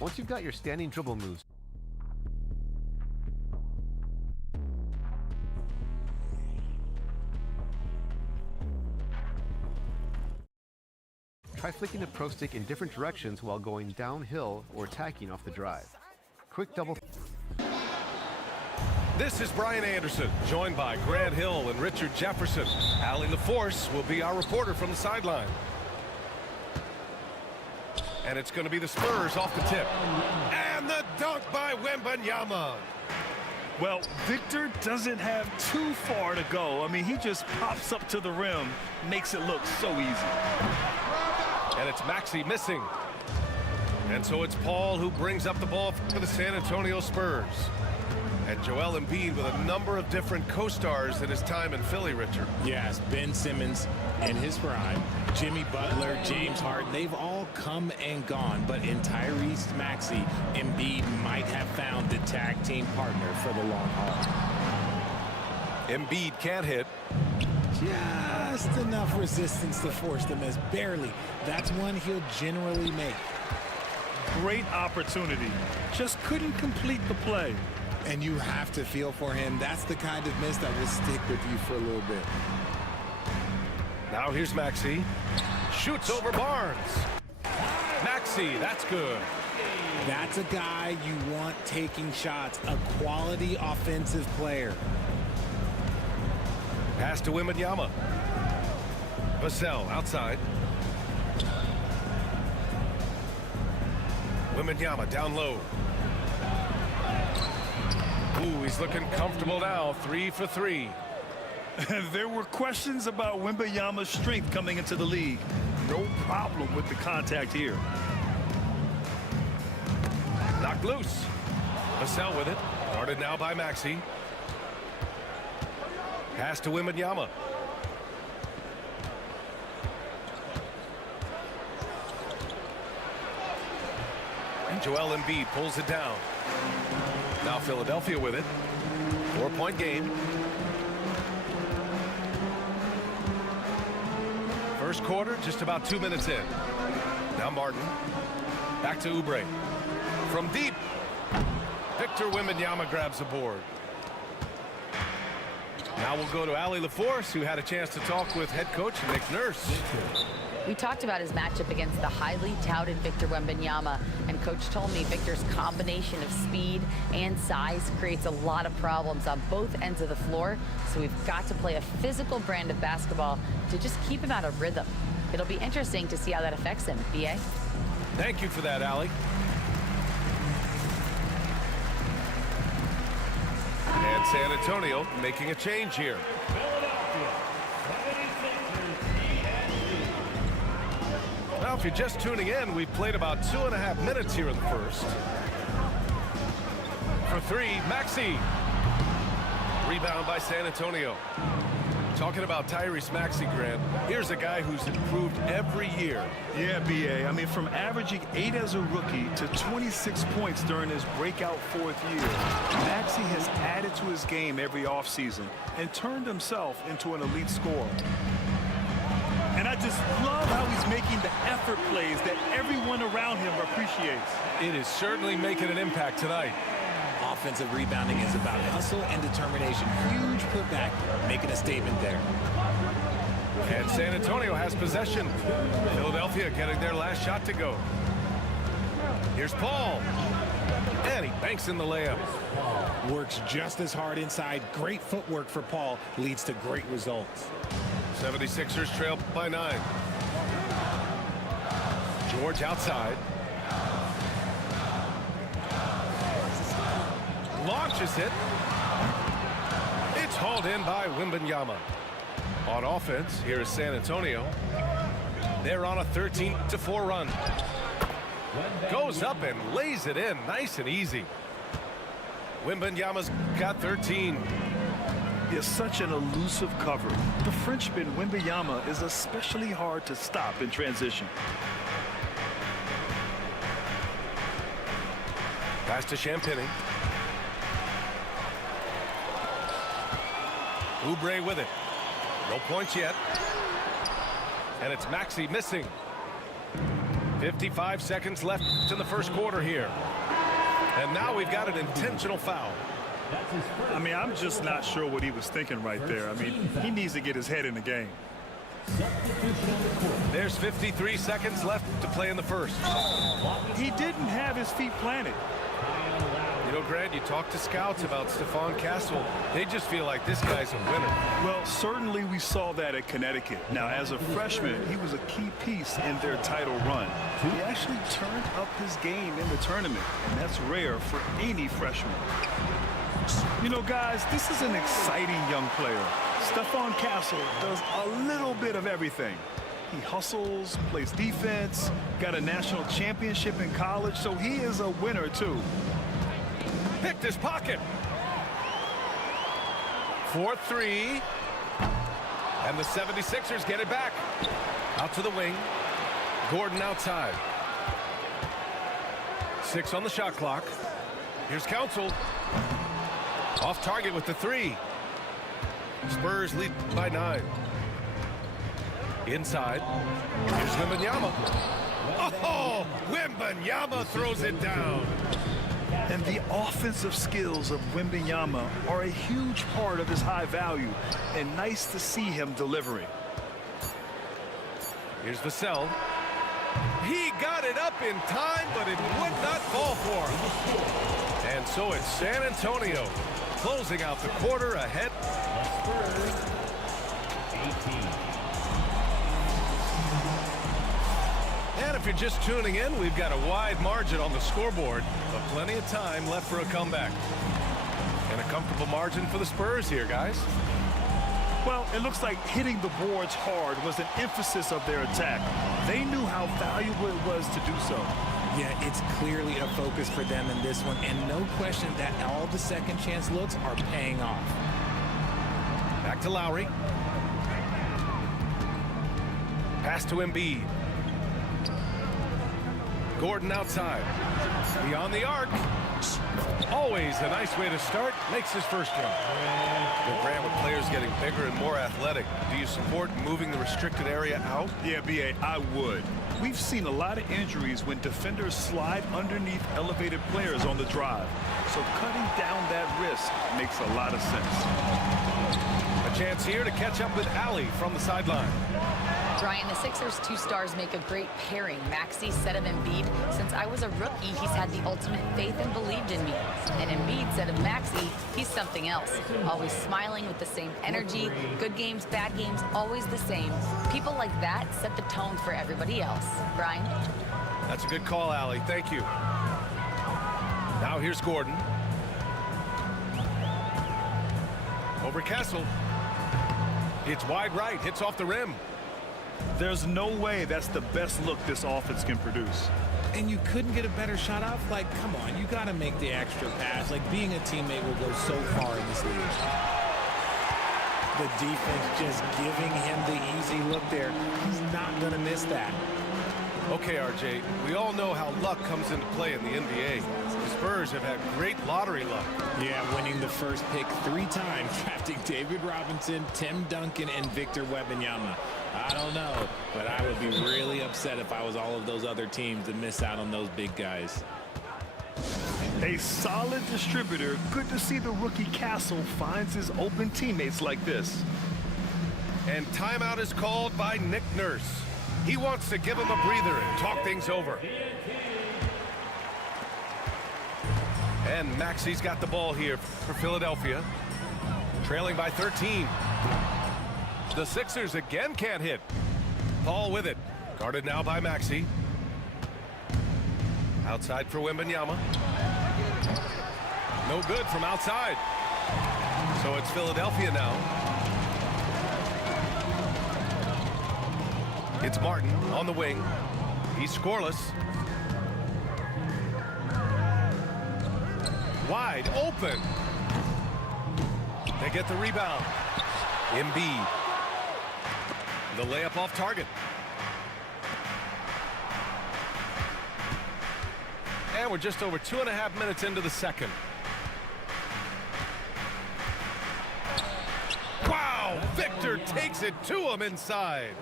Once you've got your standing dribble moves, try flicking the pro stick in different directions while going downhill or attacking off the drive. Quick double. This is Brian Anderson, joined by Grant Hill and Richard Jefferson. Allie LaForce will be our reporter from the sideline. And it's going to be the Spurs off the tip. And the dunk by Wembanyama. Well, Victor doesn't have too far to go. I mean, he just pops up to the rim, makes it look so easy. And it's Maxey missing. And so it's Paul who brings up the ball for the San Antonio Spurs. And Joel Embiid with a number of different co-stars in his time in Philly, Richard. Yes, Ben Simmons in his prime, Jimmy Butler, James Harden, they've all come and gone. But in Tyrese Maxey, Embiid might have found the tag team partner for the long haul. Embiid can't hit. Just enough resistance to force the miss, barely. That's one he'll generally make. Great opportunity, just couldn't complete the play. And you have to feel for him. That's the kind of miss that will stick with you for a little bit. Now here's Maxey. Shoots over Barnes. Maxey, that's good. That's a guy you want taking shots, a quality offensive player. Pass to Wembanyama. Vassell outside. Wembanyama down low. Ooh, he's looking comfortable now. 3 for 3. There were questions about Wembanyama's strength coming into the league. No problem with the contact here. Knocked loose. Vassell with it. Guarded now by Maxey. Pass to Wembanyama. And Joel Embiid pulls it down. Now Philadelphia with it. 4-point game. First quarter, just about 2 minutes in. Now Martin. Back to Oubre. From deep. Victor Wembanyama grabs the board. Now we'll go to Allie LaForce, who had a chance to talk with head coach Nick Nurse. We talked about his matchup against the highly touted Victor Wembanyama, and coach told me Victor's combination of speed and size creates a lot of problems on both ends of the floor, so we've got to play a physical brand of basketball to just keep him out of rhythm. It'll be interesting to see how that affects him. BA? Thank you for that, Allie. And San Antonio making a change here. Now, if you're just tuning in, we've played about 2.5 minutes here in the first. For 3, Maxey. Rebound by San Antonio. Talking about Tyrese Maxey, Grant, here's a guy who's improved every year. Yeah, BA. I mean, from averaging 8 as a rookie to 26 points during his breakout 4th year, Maxey has added to his game every offseason and turned himself into an elite scorer. And I just love how he's making the effort plays that everyone around him appreciates. It is certainly making an impact tonight. Offensive rebounding is about hustle and determination. Huge putback, making a statement there. And San Antonio has possession. Philadelphia getting their last shot to go. Here's Paul. And he banks in the layup. Works just as hard inside. Great footwork for Paul. Leads to great results. 76ers trail by 9. George outside. Launches it. It's hauled in by Wembanyama. On offense, here is San Antonio. They're on a 13-4 run. Goes up and lays it in nice and easy. Wembanyama's got 13. Is such an elusive cover. The Frenchman Wembanyama is especially hard to stop in transition. Pass to Champagny. Oubre with it. No points yet. And it's Maxey missing. 55 seconds left in the first quarter here. And now we've got an intentional foul. I mean, I'm just not sure what he was thinking right there. I mean, he needs to get his head in the game. There's 53 seconds left to play in the first. He didn't have his feet planted. You know, Grant, you talk to scouts about Stephon Castle. They just feel like this guy's a winner. Well, certainly we saw that at Connecticut. Now, as a freshman, he was a key piece in their title run. He actually turned up his game in the tournament, and that's rare for any freshman. You know, guys, this is an exciting young player. Stephon Castle does a little bit of everything. He hustles, plays defense, got a national championship in college, so he is a winner, too. Picked his pocket. 4-3. And the 76ers get it back. Out to the wing. Gordon outside. 6 on the shot clock. Here's Council. Off target with the 3. Spurs lead by 9. Inside. Here's Wembanyama. Oh, Wembanyama throws it down. And the offensive skills of Wembanyama are a huge part of his high value, and nice to see him delivering. Here's Vassell. He got it up in time, but it would not fall for him. And so it's San Antonio closing out the quarter ahead. And if you're just tuning in, we've got a wide margin on the scoreboard, but plenty of time left for a comeback. And a comfortable margin for the Spurs here, guys. Well, it looks like hitting the boards hard was an emphasis of their attack. They knew how valuable it was to do so. Yeah, it's clearly a focus for them in this one, and no question that all the second chance looks are paying off. Back to Lowry. Pass to Embiid. Gordon outside. Beyond the arc. Always a nice way to start. Makes his first one. Well, Grant, with players getting bigger and more athletic, do you support moving the restricted area out? Yeah, B.A., I would. We've seen a lot of injuries when defenders slide underneath elevated players on the drive. So cutting down that risk makes a lot of sense. A chance here to catch up with Allie from the sideline. Brian, the Sixers' 2 stars make a great pairing. Maxey said of Embiid, since I was a rookie, he's had the ultimate faith and believed in me. And Embiid said of Maxey, he's something else. Always smiling with the same energy. Good games, bad games, always the same. People like that set the tone for everybody else. Brian? That's a good call, Allie. Thank you. Now here's Gordon. Over Castle. It's wide right. Hits off the rim. There's no way that's the best look this offense can produce. And you couldn't get a better shot off? Like, come on, you got to make the extra pass. Like, being a teammate will go so far in this league. The defense just giving him the easy look there. He's not going to miss that. Okay, RJ, we all know how luck comes into play in the NBA. The Spurs have had great lottery luck. Yeah, winning the first pick 3 times, drafting David Robinson, Tim Duncan, and Victor Wembanyama. I don't know, but I would be really upset if I was all of those other teams to miss out on those big guys. A solid distributor. Good to see the rookie Castle finds his open teammates like this. And timeout is called by Nick Nurse. He wants to give him a breather and talk things over. And Maxey's got the ball here for Philadelphia. Trailing by 13. The Sixers again can't hit. Paul with it. Guarded now by Maxey. Outside for Wembanyama. No good from outside. So it's Philadelphia now. It's Martin on the wing. He's scoreless. Wide open. They get the rebound. Embiid. The layup off target. And we're just over 2.5 minutes into the second. Wow! Victor takes it to him inside.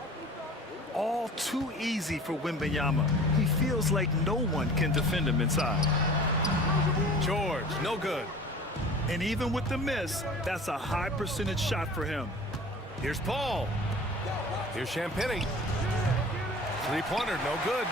all too easy for Wembyama. He feels like no one can defend him inside. George, no good. And even with the miss, that's a high percentage shot for him. Here's Paul. Here's Champagny. Three-pointer, no good.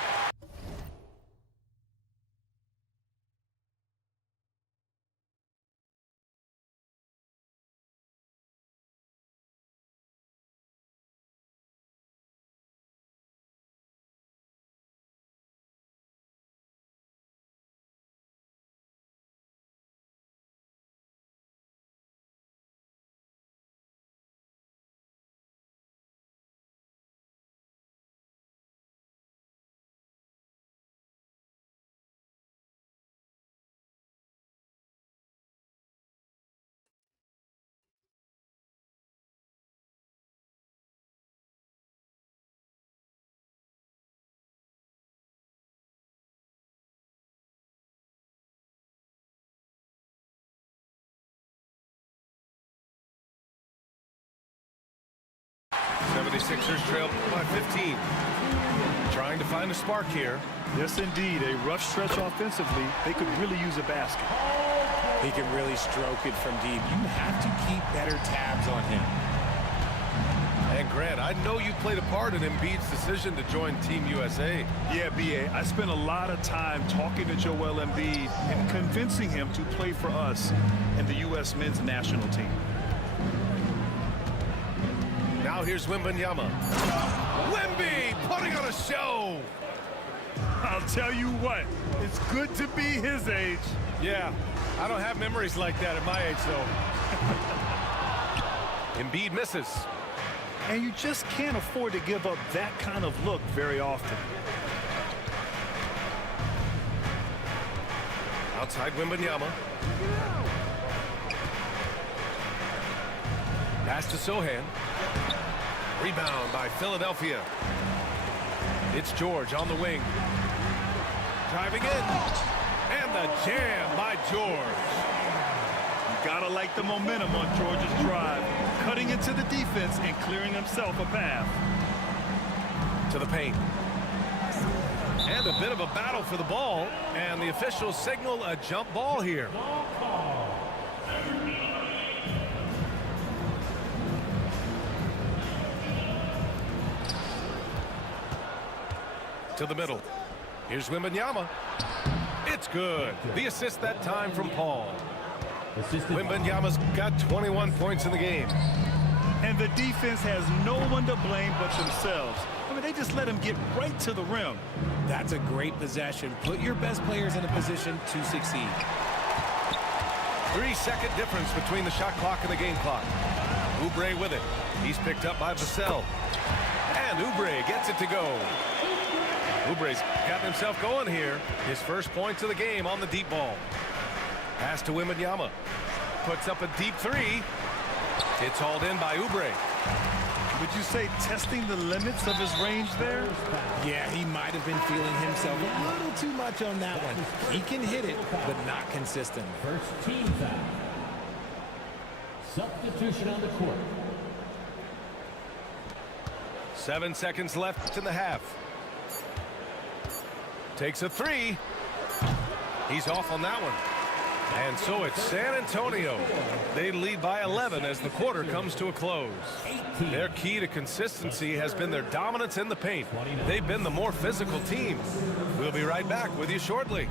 Sixers trail by 15. Trying to find a spark here. Yes, indeed. A rough stretch offensively. They could really use a basket. He can really stroke it from deep. You have to keep better tabs on him. And Grant, I know you played a part in Embiid's decision to join Team USA. Yeah, B.A. I spent a lot of time talking to Joel Embiid and convincing him to play for us and the U.S. men's national team. Now here's Wembanyama. Wemby putting on a show. I'll tell you what, it's good to be his age. Yeah, I don't have memories like that at my age, though. Embiid misses. And you just can't afford to give up that kind of look very often. Outside Wembanyama. Pass to Sohan. Rebound by Philadelphia. It's George on the wing. Driving in. And the jam by George. You gotta like the momentum on George's drive. Cutting into the defense and clearing himself a path. To the paint. And a bit of a battle for the ball. And the officials signal a jump ball here. To the middle. Here's Wembanyama. It's good. The assist that time from Paul. Wembanyama's got 21 points in the game. And the defense has no one to blame but themselves. I mean, they just let him get right to the rim. That's a great possession. Put your best players in a position to succeed. 3-second difference between the shot clock and the game clock. Oubre with it. He's picked up by Vassell. And Oubre gets it to go. Oubre's gotten himself going here. His first points of the game on the deep ball. Pass to Wembanyama. Puts up a deep three. It's hauled in by Oubre. Would you say testing the limits of his range there? Yeah, he might have been feeling himself a little too much on that one. He can hit it, but not consistent. First team foul. Substitution on the court. 7 seconds left in the half. Takes a three. He's off on that one. And so it's San Antonio. They lead by 11 as the quarter comes to a close. Their key to consistency has been their dominance in the paint. They've been the more physical team. We'll be right back with you shortly.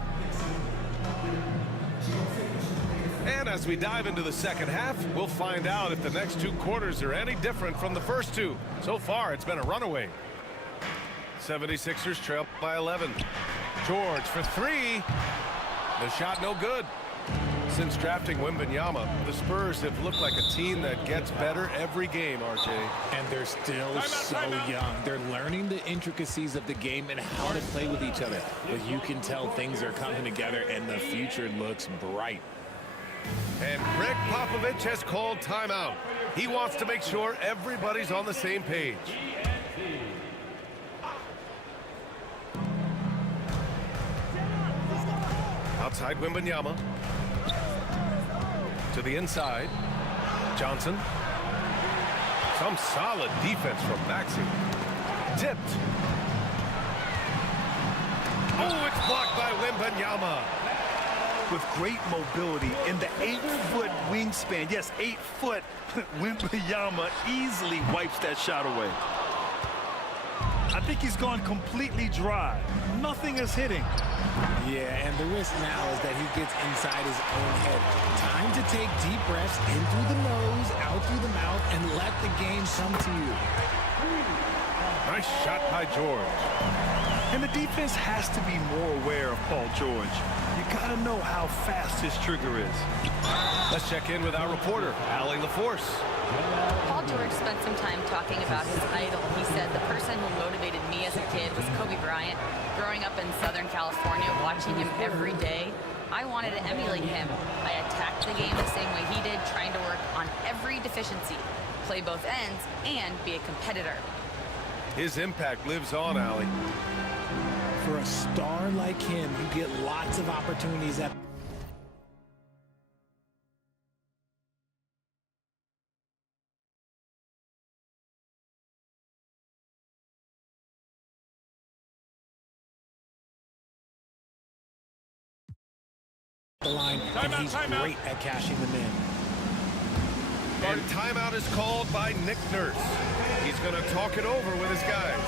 And as we dive into the second half, we'll find out if the next two quarters are any different from the first two. So far, it's been a runaway. 76ers trail by 11. George for three. The shot no good. Since drafting Wembanyama, the Spurs have looked like a team that gets better every game, RJ. And they're still so young. They're learning the intricacies of the game and how to play with each other. But you can tell things are coming together and the future looks bright. And Greg Popovich has called timeout. He wants to make sure everybody's on the same page. Outside Wembanyama. To the inside. Johnson. Some solid defense from Maxey. Tipped. Oh, it's blocked by Wemby. With great mobility in the 8-foot wingspan. Yes, 8 foot. Wemby easily wipes that shot away. I think he's gone completely dry. Nothing is hitting. Yeah, and the risk now is that he gets inside his own head. Time to take deep breaths in through the nose, out through the mouth, and let the game come to you. Nice shot by George. And the defense has to be more aware of Paul George. You got to know how fast his trigger is. Let's check in with our reporter, Allie LaForce. Paul George spent some time talking about his idol. He said, the person who motivated me as a kid was Kobe Bryant. Growing up in Southern California, watching him every day, I wanted to emulate him. I attacked the game the same way he did, trying to work on every deficiency, play both ends, and be a competitor. His impact lives on, Allie. For a star like him, you get lots of opportunities at the line, and he's great at cashing them in. And timeout is called by Nick Nurse. He's going to talk it over with his guys.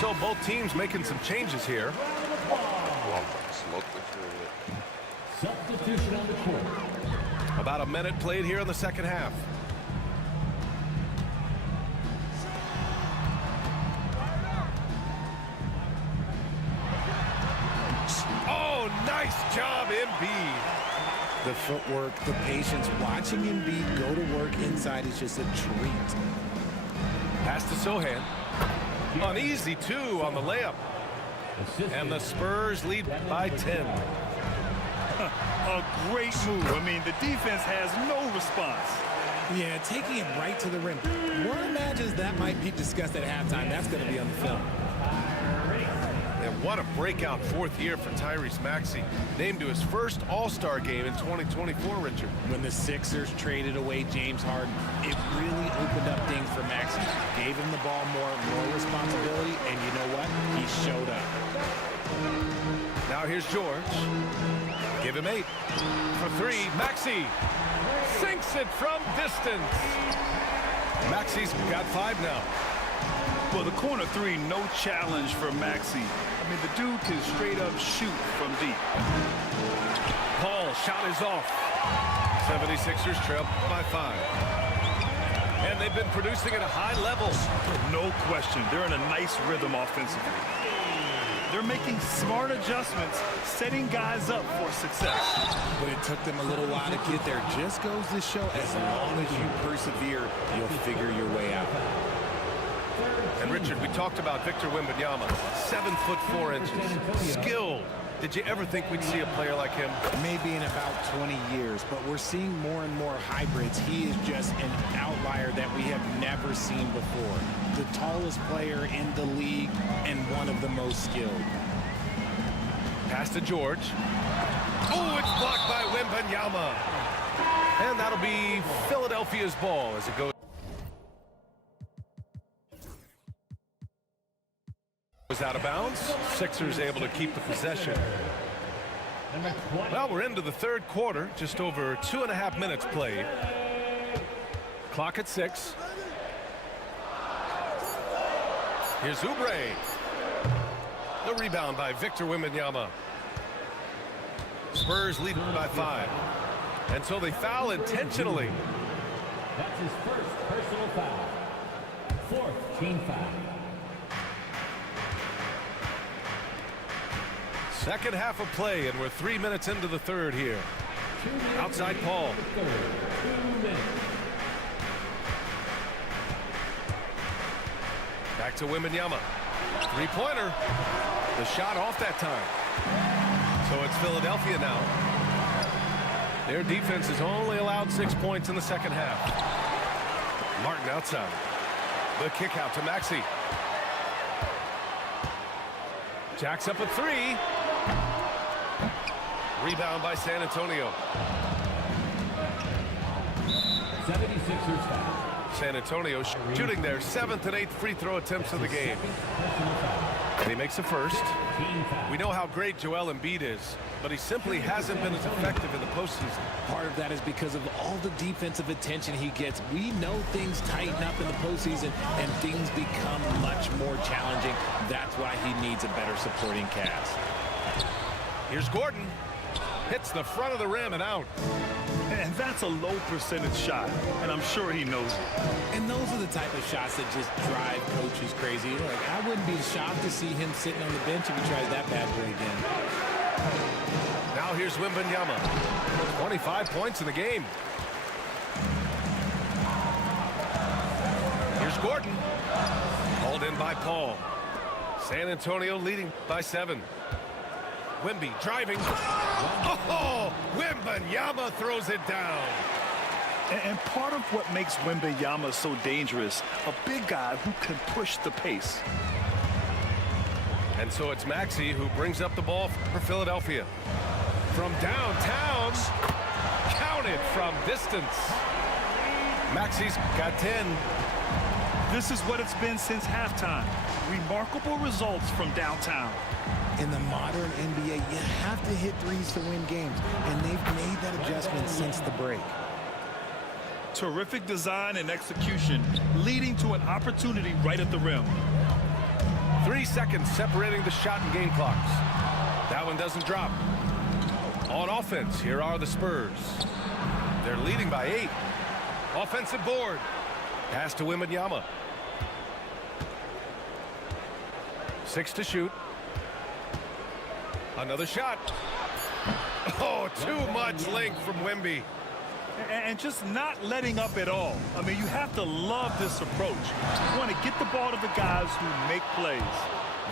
So both teams making some changes here. Substitution on the court. About a minute played here in the second half. Oh, nice job, Embiid. The footwork, the patience, watching Embiid go to work inside is just a treat. Pass to Sohan. An easy 2 on the layup. And the Spurs lead by 10. A great move. I mean, the defense has no response. Yeah, taking it right to the rim. One imagines that might be discussed at halftime. That's going to be on the film. And what a breakout 4th year for Tyrese Maxey. Named to his first All-Star game in 2024, Richard. When the Sixers traded away James Harden, it really opened up things for Maxey. Gave him the ball more responsibility, and you know what? He showed up. Now here's George. Give him 8. For 3, Maxey sinks it from distance. Maxey's got 5 now. Well, the corner 3, no challenge for Maxey. I mean, the dude can straight up shoot from deep. Paul shot is off. 76ers trail by 5. And they've been producing at a high level. No question. They're in a nice rhythm offensively. They're making smart adjustments, setting guys up for success. But it took them a little while to get there. Just goes to show, as long as you persevere, you'll figure your way out. And Richard, we talked about Victor Wembanyama, 7 foot 4 inches, skilled. Did you ever think we'd see a player like him? Maybe in about 20 years, but we're seeing more and more hybrids. He is just an outlier that we have never seen before. The tallest player in the league and one of the most skilled. Pass to George. Oh, it's blocked by Wembanyama. And that'll be Philadelphia's ball as it goes is out of bounds. Sixers able to keep the possession. Number 20. Well, we're into the third quarter. Just over 2.5 minutes played. Clock at 6. Here's Oubre. The rebound by Victor Wembanyama. Spurs lead by 5. And so they foul intentionally. That's his first personal foul. Fourth team foul. Second half of play, and we're 3 minutes into the third here. Outside Paul. 2 minutes. Back to Wembanyama. Three-pointer. The shot off that time. So it's Philadelphia now. Their defense has only allowed 6 points in the second half. Martin outside. The kick out to Maxey. Jacks up a 3. Rebound by San Antonio. 76ers foul. San Antonio shooting their 7th and 8th free throw attempts of the game. Personal foul. And he makes the first. Team foul. We know how great Joel Embiid is, but he simply hasn't been as effective in the postseason. Part of that is because of all the defensive attention he gets. We know things tighten up in the postseason and things become much more challenging. That's why he needs a better supporting cast. Here's Gordon. Hits the front of the rim and out. And that's a low percentage shot, and I'm sure he knows it. And those are the type of shots that just drive coaches crazy. Like, I wouldn't be shocked to see him sitting on the bench if he tries that bad boy again. Now here's Wembanyama. 25 points in the game. Here's Gordon. Hauled in by Paul. San Antonio leading by 7. Wemby driving. Oh, Wembanyama throws it down. And part of what makes Wembanyama so dangerous, a big guy who can push the pace. And so it's Maxey who brings up the ball for Philadelphia. From downtown, counted from distance. Maxey's got 10. This is what it's been since halftime. Remarkable results from downtown. In the modern NBA, you have to hit threes to win games, and they've made that adjustment since the break. Terrific design and execution, leading to an opportunity right at the rim. 3 seconds separating the shot and game clocks. That one doesn't drop. On offense, here are the Spurs. They're leading by 8. Offensive board. Pass to Wembanyama. 6 to shoot. Another shot. Oh, too much length from Wemby. And just not letting up at all. I mean, you have to love this approach. You want to get the ball to the guys who make plays.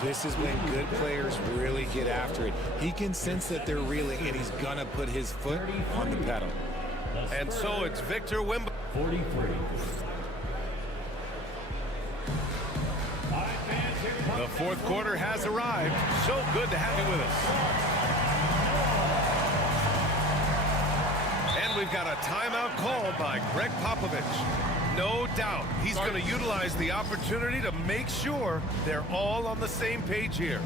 This is when good players really get after it. He can sense that they're reeling, and he's going to put his foot on the pedal. And so it's Victor Wemby. 43. The fourth quarter has arrived. So good to have you with us. And we've got a timeout called by Greg Popovich. No doubt he's going to utilize the opportunity to make sure they're all on the same page here.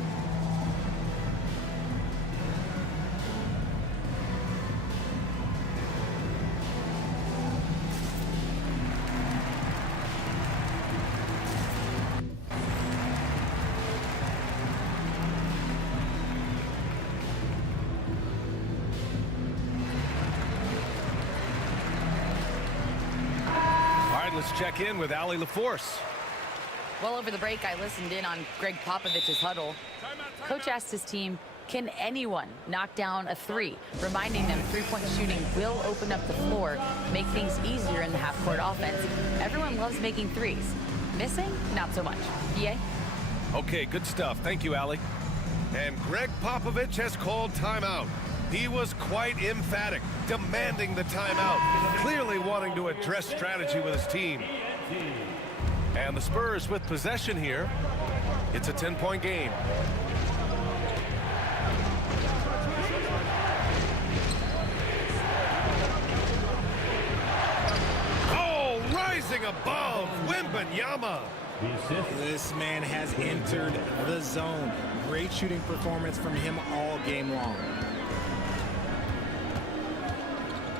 Let's check in with Allie LaForce. Well, over the break, I listened in on Greg Popovich's huddle. Coach asked his team, can anyone knock down a 3? Reminding them three-point shooting will open up the floor, make things easier in the half-court offense. Everyone loves making threes. Missing? Not so much. EA? Okay, good stuff. Thank you, Allie. And Greg Popovich has called timeout. He was quite emphatic, demanding the timeout, clearly wanting to address strategy with his team. And the Spurs with possession here. It's a 10-point game. Oh, rising above, Wembanyama. The assist. This man has entered the zone. Great shooting performance from him all game long.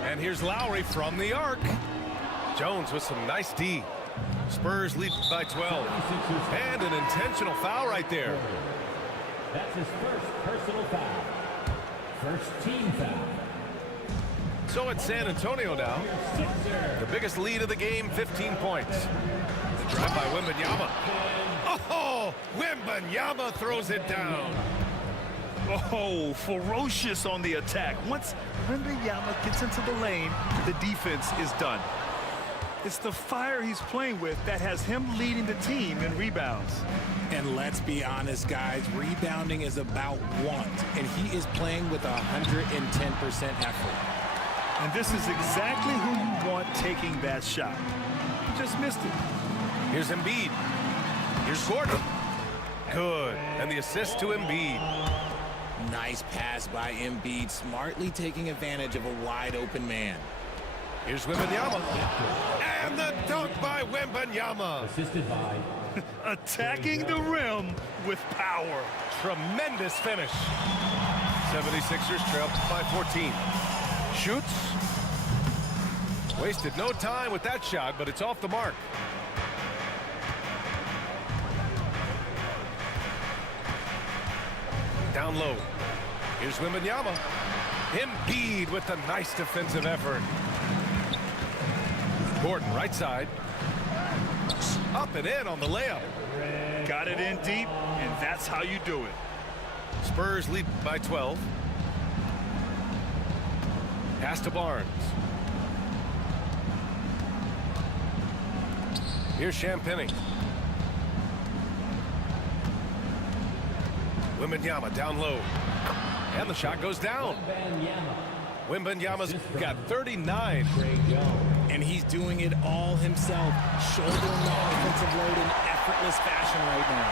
And here's Lowry from the arc. Jones with some nice D. Spurs lead by 12. And an intentional foul right there. That's his first personal foul. First team foul. So it's San Antonio now. The biggest lead of the game, 15 points. The drive by Wembenyama. Oh, Wembenyama throws it down. Oh, ferocious on the attack. Once Wembenyama gets into the lane, the defense is done. It's the fire he's playing with that has him leading the team in rebounds. And let's be honest, guys, rebounding is about want, and he is playing with 110% effort. And this is exactly who you want taking that shot. He just missed it. Here's Embiid. Here's Gordon. Good. And the assist to Embiid. Nice pass by Embiid, smartly taking advantage of a wide-open man. Here's Wembenyama. And the dunk by Wembenyama. Assisted by Attacking the rim with power. Tremendous finish. 76ers trail by 14. Shoots. Wasted no time with that shot, but it's off the mark. Down low. Here's Wembenyama. Embiid with a nice defensive effort. Gordon, right side. Up and in on the layup. Got it in deep, and that's how you do it. Spurs lead by 12. Pass to Barnes. Here's Champagny. Wembenyama down low. And the shot goes down. Wembenyama's got 39. And he's doing it all himself, shouldering the offensive load in effortless fashion right now.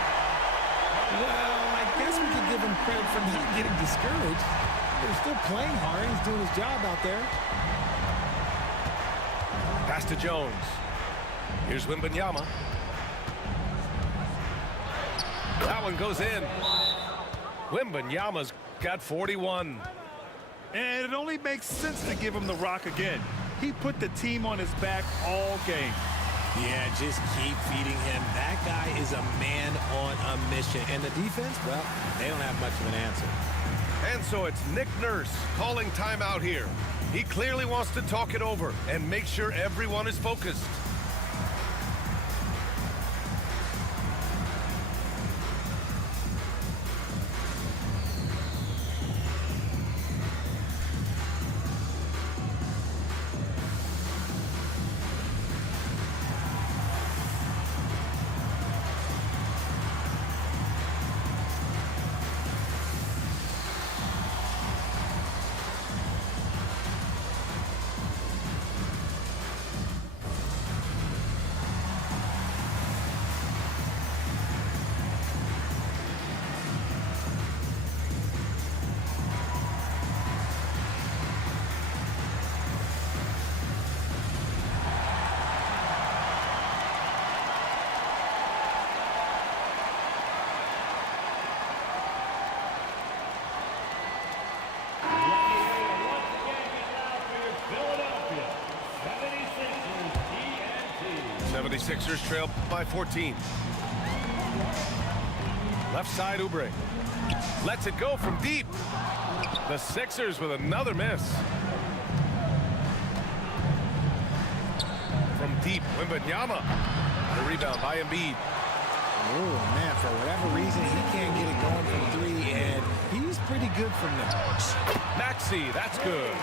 Well, I guess we could give him credit for not getting discouraged. They're still playing hard. He's doing his job out there. Pass to Jones. Here's Wembenyama. That one goes in. Wembenyama's got 41. And it only makes sense to give him the rock again. He put the team on his back all game. Yeah, just keep feeding him. That guy is a man on a mission. And the defense, well, they don't have much of an answer. And so it's Nick Nurse calling timeout here. He clearly wants to talk it over and make sure everyone is focused. once again get loud for your Philadelphia 76ers TNT. 76ers trail by 14. Left side, Oubre. Lets it go from deep. The Sixers with another miss. From deep, Wembenyama. The rebound by Embiid. Oh, man, for whatever reason, he can't get it going from three, and he's pretty good from there. Maxey, that's good.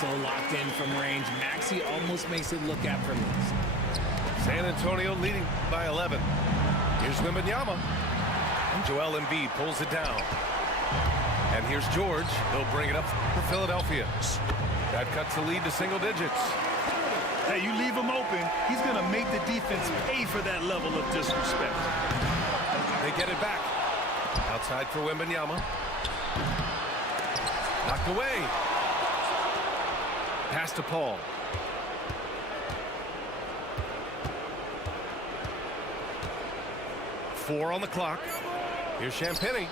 So locked in from range. Maxey almost makes it look effortless. San Antonio leading by 11. Here's Wembenyama. And Joel Embiid pulls it down. And here's George. He'll bring it up for Philadelphia. That cuts the lead to single digits. Hey, you leave him open, he's going to make the defense pay for that level of disrespect. They get it back. Outside for Wembenyama. Knocked away. Pass to Paul. 4 on the clock. Here's Champagny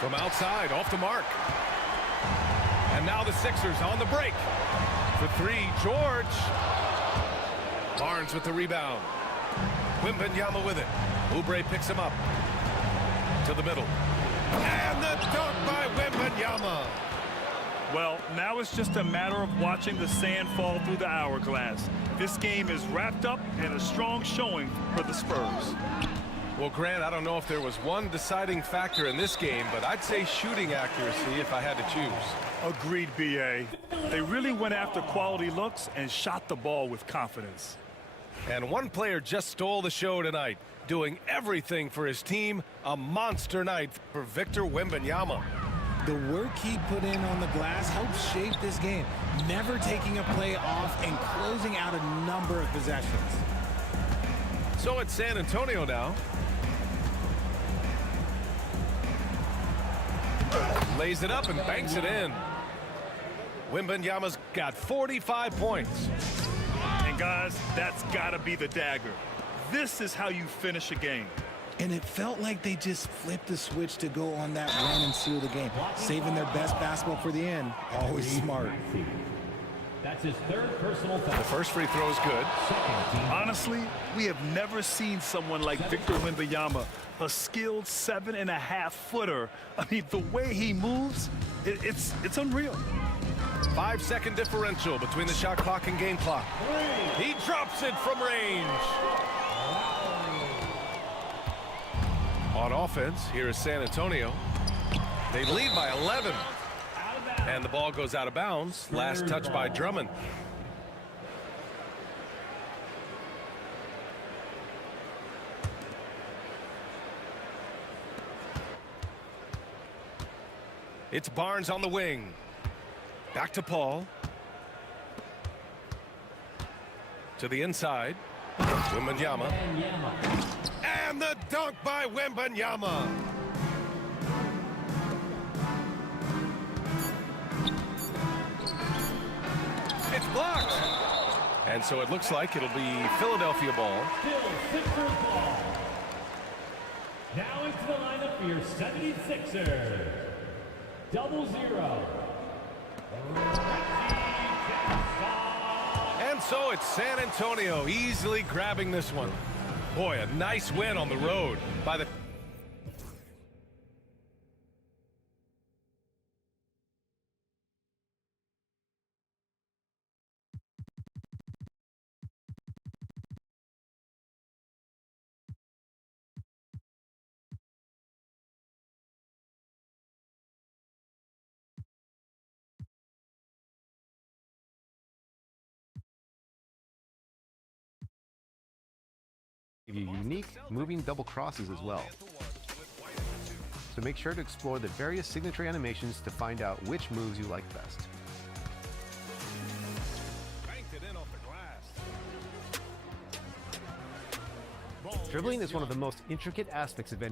from outside, off the mark. And now the Sixers on the break. For 3, George. Barnes with the rebound. Wembanyama with it. Oubre picks him up. To the middle. And the dunk by Wembanyama. Well, now it's just a matter of watching the sand fall through the hourglass. This game is wrapped up in a strong showing for the Spurs. Well, Grant, I don't know if there was one deciding factor in this game, but I'd say shooting accuracy if I had to choose. Agreed, B.A. They really went after quality looks and shot the ball with confidence. And one player just stole the show tonight, doing everything for his team. A monster night for Victor Wembanyama. The work he put in on the glass helped shape this game, never taking a play off and closing out a number of possessions. So it's San Antonio now. Lays it up and banks it in. Wembanyama's got 45 points. And guys, that's gotta be the dagger. This is how you finish a game. And it felt like they just flipped the switch to go on that run and seal the game, saving their best basketball for the end. Always smart. That's his 3rd personal foul. The first free throw is good. Honestly, we have never seen someone like Victor Wembanyama, a skilled 7.5-footer. I mean, the way he moves, it's unreal. 5-second differential between the shot clock and game clock. He drops it from range. On offense, here is San Antonio. They lead by 11. And the ball goes out of bounds. Last touch by Drummond. It's Barnes on the wing. Back to Paul. To the inside. Wembanyama. And the dunk by Wembanyama. It's blocked. And so it looks like it'll be Philadelphia ball. Still Sixers ball. Now into the lineup for your 76ers. 0-0. And so it's San Antonio easily grabbing this one. Boy, a nice win on the road by the... Give you unique, moving double crosses as well. So make sure to explore the various signature animations to find out which moves you like best. Banked it in off the glass. Dribbling is one of the most intricate aspects of